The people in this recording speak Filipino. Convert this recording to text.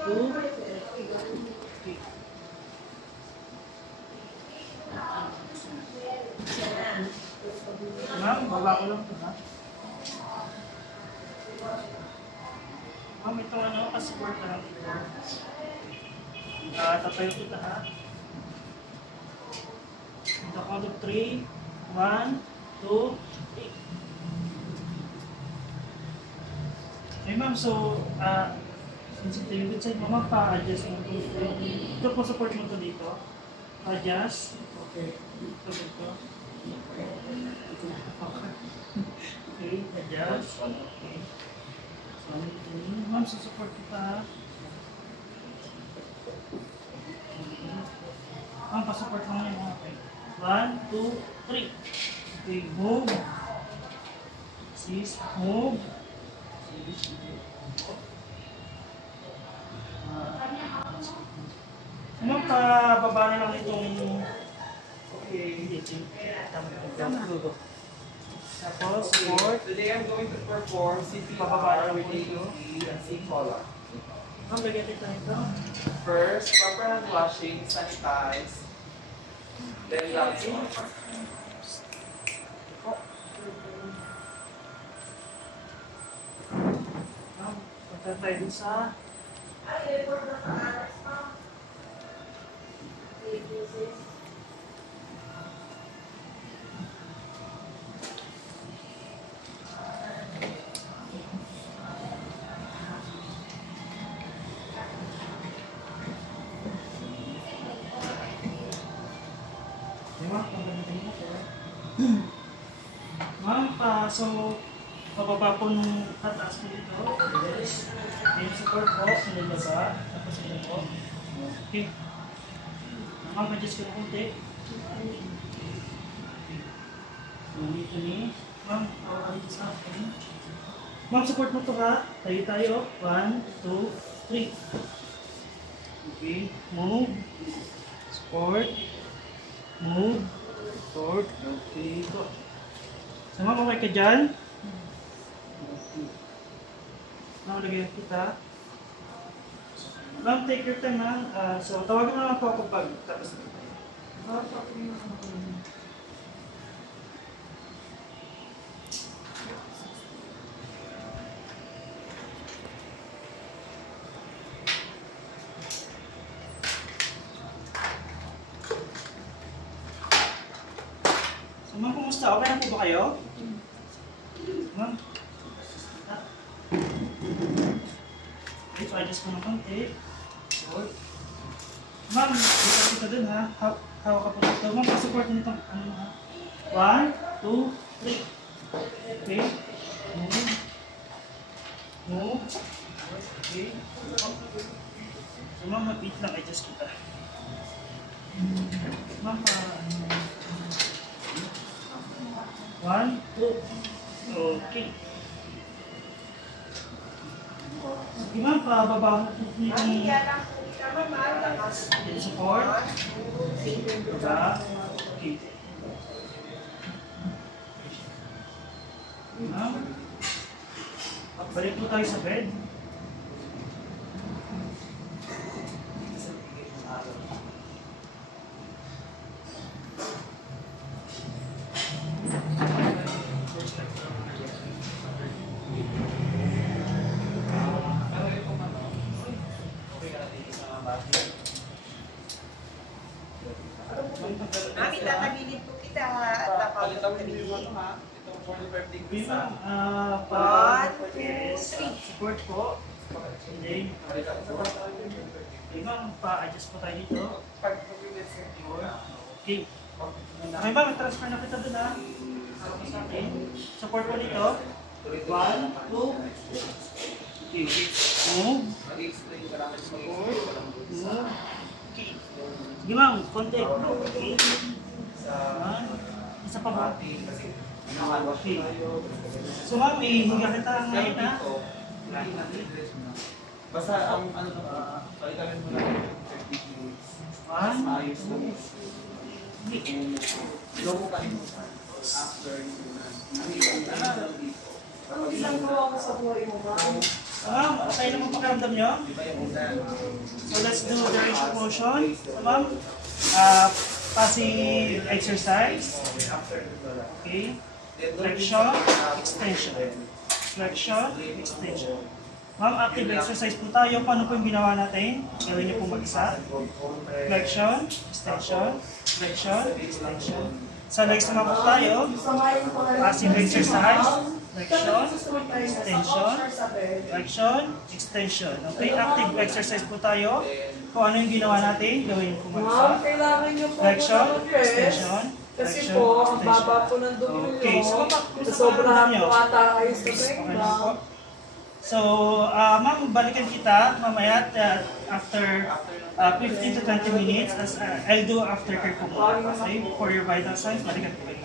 2, 3. Ma'am, baba ko lang ito ha. Ma'am, itong ano, passport na lang ito. Tatayo kita ha. Ito count of 3. 1, 2, 3. Okay ma'am, so, sensitive side mo ma'am, pa-adjust mo ito. Ito po support mo ito dito. Adjust. Okay. Ito dito. Okay, adjust. Okay. So, ma'am, support kita ha. Ma'am, pa-support mo ngayon. Okay. 1, 2, 3. Okay, move. 6, move. Ma'am, pababa na lang itong tapos, support. Today I'm going to perform CPR with AED and C-collar. Ma'am, lagyan ito ito. First, proper hand washing, sanitize. Then gloves on. Ma'am, punta tayo dun sa Ma'am, so pababa po nung tataas ko dito. Yes. Yung support po, sinibaba. Tapos ito po. Okay. Ma'am, adjust ko na kunti. So, dito ni. Ma'am, pawala dito sa akin. Ma'am, support mo to ha. Tayo tayo. 1, 2, 3. Okay. Move. Support. Move. Support. Okay. Go. So, ma'am, okay ka dyan? Ma'am, lagyan kita. Ma'am, take your time, ma'am. So, tawagan na lang po ako pag tapos na tayo. So, ma'am, kumusta? Okay na po ba kayo? Ma'am? Okay, so adjust ko ng konti. Ma'am, dito kita dun ha. Hawak ka po dito. Ma'am, pa-support nito. Ano ha? 1, 2, 3. Okay. Move. Move. Okay. So ma'am, mag-beat lang. Adjust kita. Ma'am, 1, 2. Okay. Sige ma'am, pababa na po yung support. Baba. Okay. Ma'am, balik po tayo sa bed. Mami, tatagilid po kita at Palitan mo yung ano ha. Itong 45 degrees ha. 1, 2, 3. Support po. Hindi. Okay ma'am, pa-adjust po tayo dito. Okay. Okay ma'am, transfer na kita dun ha. Okay. Support po dito. 1, 2. Okay. Move. Mag-explain ka namin sa Support. Move. Okay. Sige ma'am, konti. Okay. Isa pa ba? kasi Okay. So ma'am, hihinga kita ngayon ha. basta ang ano to, palitan mo lang 30 minutes. Ayos mo. Lobo ka rin mo after you na. Ang ilang dito. Ang isang ko ako sa buhay mo, ma'am. Ma'am, okay naman pakiramdam nyo? So let's do the range of motion. So ma'am, passive exercise. Okay. Flexion, extension. Flexion, extension. Ma'am, active exercise po tayo. Paano po yung ginawa natin? Gawin niyo po mag-isa. Flexion, extension, flexion, extension. Sa legs naman po tayo. Passive exercise. Flexion, extension, flexion, extension. Okay, active exercise po tayo. Kung ano yung ginawa natin, gawin po mag-isa. Kailangan nyo po Flexion, ng rest. extension, Kasi flexion, po, ang extension. baba po ng dugo Okay, so nyo. kung sa Sobrang pakiramdam nyo, po ata kayo sa okay lang break. po. So, ma'am, balikan kita mamaya after 15 to 20 minutes. I'll do after care po muna. Okay, for your vital signs, balikan ko kayo.